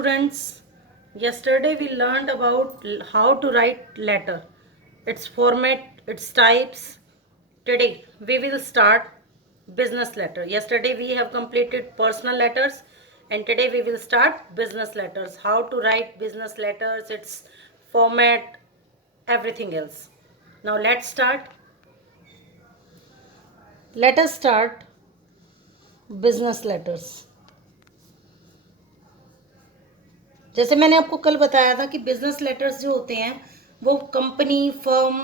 students, yesterday we learned about how to write letter, its format, its types. Today we will start business letter. Yesterday we have completed personal letters and today we will start business letters. How to write business letters, its format, everything else. Now let's start. Let us start business letters. जैसे मैंने आपको कल बताया था कि business letters जो होते हैं वो कंपनी, फर्म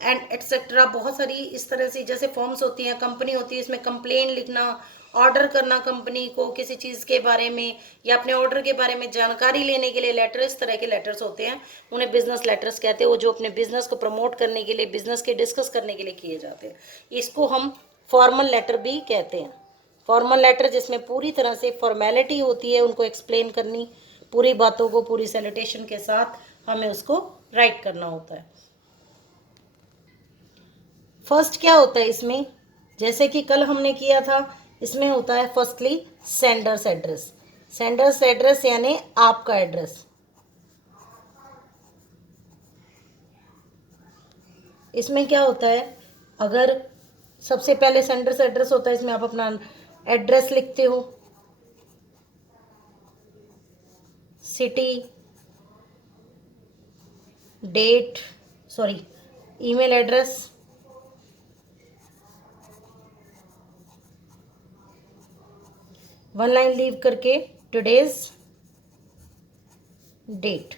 एंड एटसेट्रा, बहुत सारी इस तरह से जैसे फॉर्म्स होती हैं, कंपनी होती है, इसमें कंप्लेन लिखना, ऑर्डर करना कंपनी को किसी चीज़ के बारे में या अपने ऑर्डर के बारे में जानकारी लेने के लिए लेटर, इस तरह के लेटर्स होते हैं, उन्हें बिजनेस लेटर्स कहते हैं। वो जो अपने बिजनेस को प्रमोट करने के लिए, बिजनेस के डिस्कस करने के लिए किए जाते हैं, इसको हम फॉर्मल लेटर भी कहते हैं। फॉर्मल लेटर जिसमें पूरी तरह से फॉर्मेलिटी होती है, उनको एक्सप्लेन करनी, पूरी बातों को पूरी सैल्यूटेशन के साथ हमें उसको राइट करना होता है। फर्स्ट क्या होता है इसमें, जैसे कि कल हमने किया था, इसमें होता है firstly sender's address. Sender's address यानी आपका एड्रेस। इसमें क्या होता है, अगर सबसे पहले सेंडर्स एड्रेस होता है, इसमें आप अपना एड्रेस लिखते हो, city, date, email address, one line leave करके टुडेज डेट।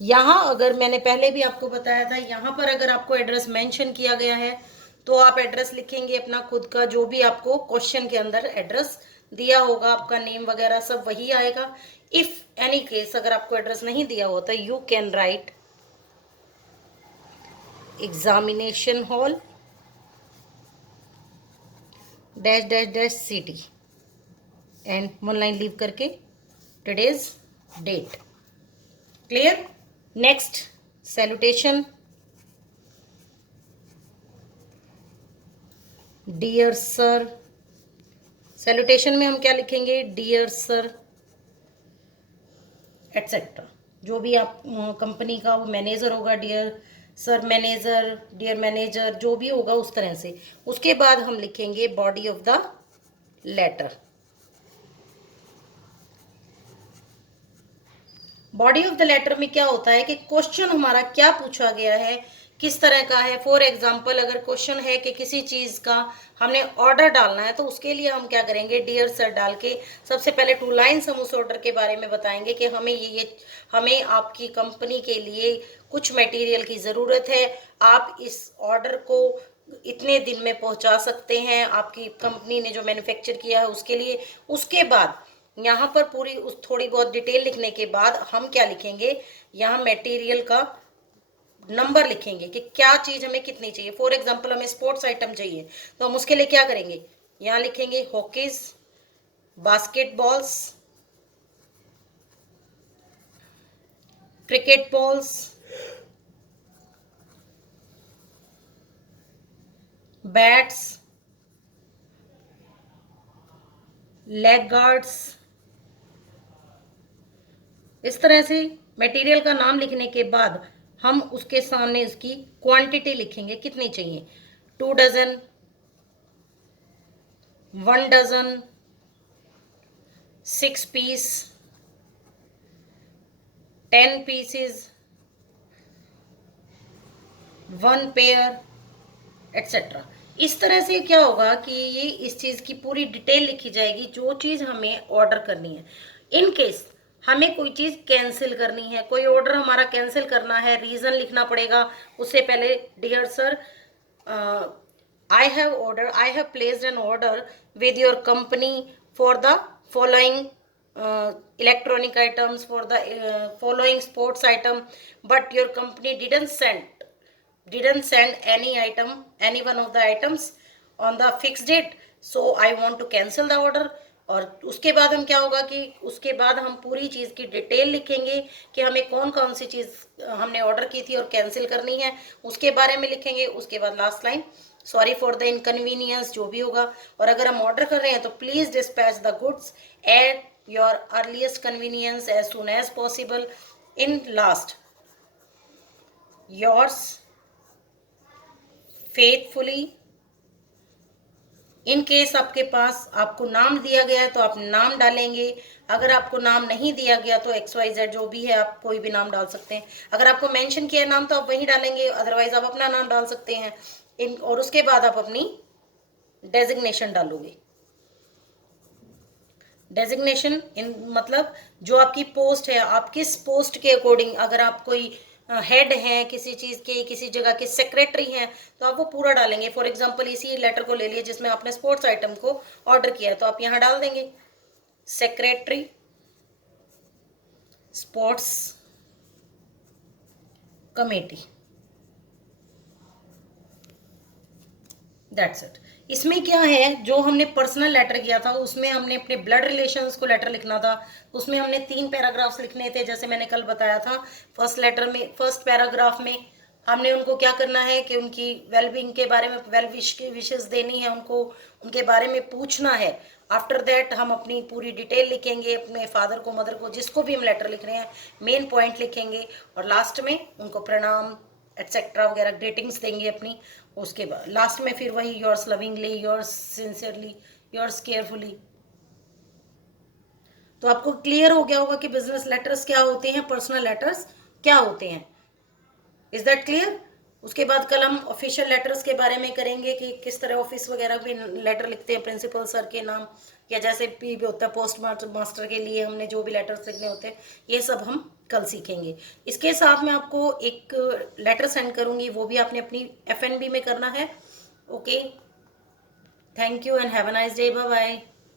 यहाँ अगर मैंने पहले भी आपको बताया था, यहाँ पर अगर आपको एड्रेस मेंशन किया गया है तो आप एड्रेस लिखेंगे अपना खुद का, जो भी आपको क्वेश्चन के अंदर एड्रेस दिया होगा, आपका नेम वगैरह सब वही आएगा। इफ एनी केस अगर आपको एड्रेस नहीं दिया होता, you can write examination hall dash dash dash city and one line leave करके today's date. Clear? Next, salutation. Dear sir, salutation में हम क्या लिखेंगे, डियर सर एटसेट्रा। जो भी आप कंपनी का वो मैनेजर होगा, dear sir manager, dear manager, जो भी होगा उस तरह से। उसके बाद हम लिखेंगे body of the letter. Body of the letter में क्या होता है कि क्वेश्चन हमारा क्या पूछा गया है, किस तरह का है। फॉर एग्जाम्पल अगर क्वेश्चन है कि किसी चीज का हमने ऑर्डर डालना है, तो उसके लिए हम क्या करेंगे, डियर सर डाल के सबसे पहले 2 लाइन्स हम उस ऑर्डर के बारे में बताएंगे कि हमें आपकी कंपनी के लिए कुछ मटेरियल की ज़रूरत है, आप इस ऑर्डर को इतने दिन में पहुंचा सकते हैं, आपकी कंपनी ने जो मैन्युफैक्चर किया है उसके लिए। उसके बाद यहाँ पर पूरी उस थोड़ी बहुत डिटेल लिखने के बाद हम क्या लिखेंगे, यहाँ मटेरियल का नंबर लिखेंगे कि क्या चीज हमें कितनी चाहिए। फॉर एग्जांपल हमें स्पोर्ट्स आइटम चाहिए, तो हम उसके लिए क्या करेंगे, यहाँ लिखेंगे hockeys, basketballs, cricket balls, bats, leg guards. इस तरह से मटेरियल का नाम लिखने के बाद हम उसके सामने उसकी क्वांटिटी लिखेंगे, कितनी चाहिए, 2 dozen, 1 dozen, 6 piece, 10 pieces, 1 pair et cetera. इस तरह से क्या होगा कि ये इस चीज़ की पूरी डिटेल लिखी जाएगी, जो चीज़ हमें ऑर्डर करनी है। इन केस हमें कोई चीज़ कैंसिल करनी है, कोई ऑर्डर हमारा कैंसिल करना है, रीज़न लिखना पड़ेगा। उससे पहले dear sir, I have placed an order with your company for the following electronic items, for the following sports item, but your company didn't send any one of the items on the fixed date, so I want to cancel the order। और उसके बाद हम क्या होगा कि उसके बाद हम पूरी चीज़ की डिटेल लिखेंगे कि हमें कौन कौन सी चीज़ हमने ऑर्डर की थी और कैंसिल करनी है, उसके बारे में लिखेंगे। उसके बाद last line, sorry for the inconvenience, जो भी होगा। और अगर हम ऑर्डर कर रहे हैं तो please dispatch the goods at your earliest convenience as soon as possible. In last, yours faithfully. In case आपके पास आपको नाम दिया गया है तो आप नाम डालेंगे, अगर आपको नाम नहीं दिया गया तो XYZ जो भी है आप कोई भी नाम डाल सकते हैं। अगर आपको मेंशन किया है नाम तो आप वही डालेंगे, अदरवाइज आप अपना नाम डाल सकते हैं। और उसके बाद आप अपनी डेजिग्नेशन डालोगे। डेजिग्नेशन इन मतलब जो आपकी पोस्ट है, आप किस पोस्ट के अकॉर्डिंग, अगर आप कोई हेड हैं किसी चीज के, किसी जगह के सेक्रेटरी हैं, तो आप वो पूरा डालेंगे। फॉर एग्जांपल इसी लेटर को ले लिए जिसमें आपने स्पोर्ट्स आइटम को ऑर्डर किया है, तो आप यहाँ डाल देंगे secretary sports committee, that's it. इसमें क्या है, जो हमने पर्सनल लेटर किया था उसमें हमने अपने ब्लड रिलेशंस को लेटर लिखना था, उसमें हमने 3 पैराग्राफ्स लिखने थे जैसे मैंने कल बताया था। फर्स्ट लेटर में, फर्स्ट पैराग्राफ में हमने उनको क्या करना है कि उनकी वेलबींग के बारे में वेल विशेस देनी है, उनको उनके बारे में पूछना है। आफ्टर दैट हम अपनी पूरी डिटेल लिखेंगे, अपने फादर को, मदर को, जिसको भी हम लेटर लिख रहे हैं मेन पॉइंट लिखेंगे, और लास्ट में उनको प्रणाम एटसेट्रा वगैरह ग्रीटिंग्स देंगे अपनी। उसके बाद लास्ट में फिर वही yours lovingly, yours sincerely, yours carefully. तो आपको क्लियर हो गया होगा कि बिजनेस लेटर्स क्या होते हैं, पर्सनल लेटर्स क्या होते हैं। Is that clear? उसके बाद कल हम ऑफिशियल लेटर्स के बारे में करेंगे कि किस तरह ऑफिस वगैरह भी लेटर लिखते हैं, प्रिंसिपल सर के नाम, या जैसे भी होता है पोस्ट मास्टर के लिए हमने जो भी लेटर्स लिखने होते हैं, ये सब हम कल सीखेंगे। इसके साथ मैं आपको एक लेटर सेंड करूंगी, वो भी आपने अपनी FNB में करना है। Okay, thank you and have a nice day, bye bye.